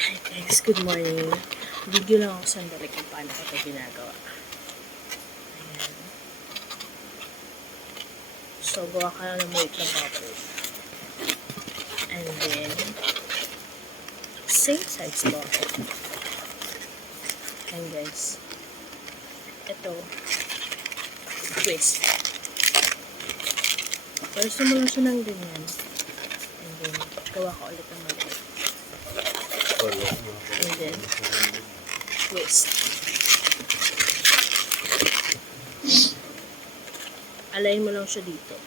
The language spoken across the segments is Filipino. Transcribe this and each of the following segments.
Hi guys, good morning. Video lang ako sandali kung paano ko ito ginagawa. Ayan. So, gawa ka lang ng maliit na bubble. And then, same size bubble. Ayan guys. Ito, twist. Pwede mo lang siya ng ganyan. And then, gawa ka ulit ng maliit. And then, twist. Align mo lang siya dito.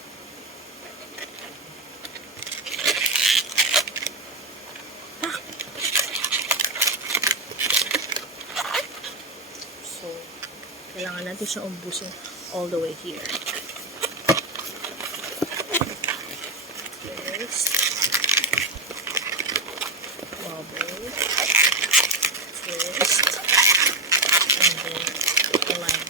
So, kailangan natin siya umbusin all the way here. Twist. Bubble. Twist. And then, align.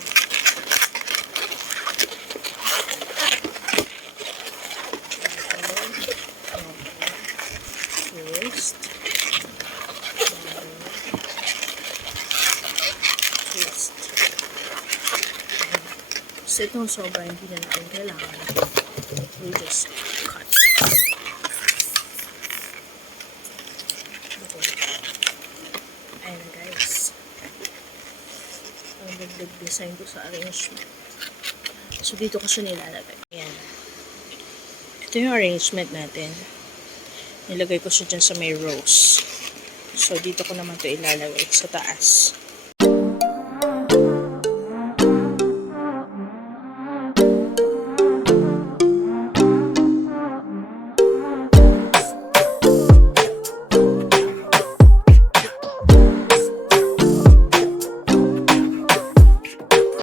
Twist. Twist. So, itong sobra hindi na natin kailangan. We just cut this. Ayan na guys. Ang dagdag design ko sa arrangement. So, dito ko siya nilalagay. Ayan. Ito yung arrangement natin. Nilagay ko siya dyan sa may rose. So, dito ko naman ito ilalagay sa taas.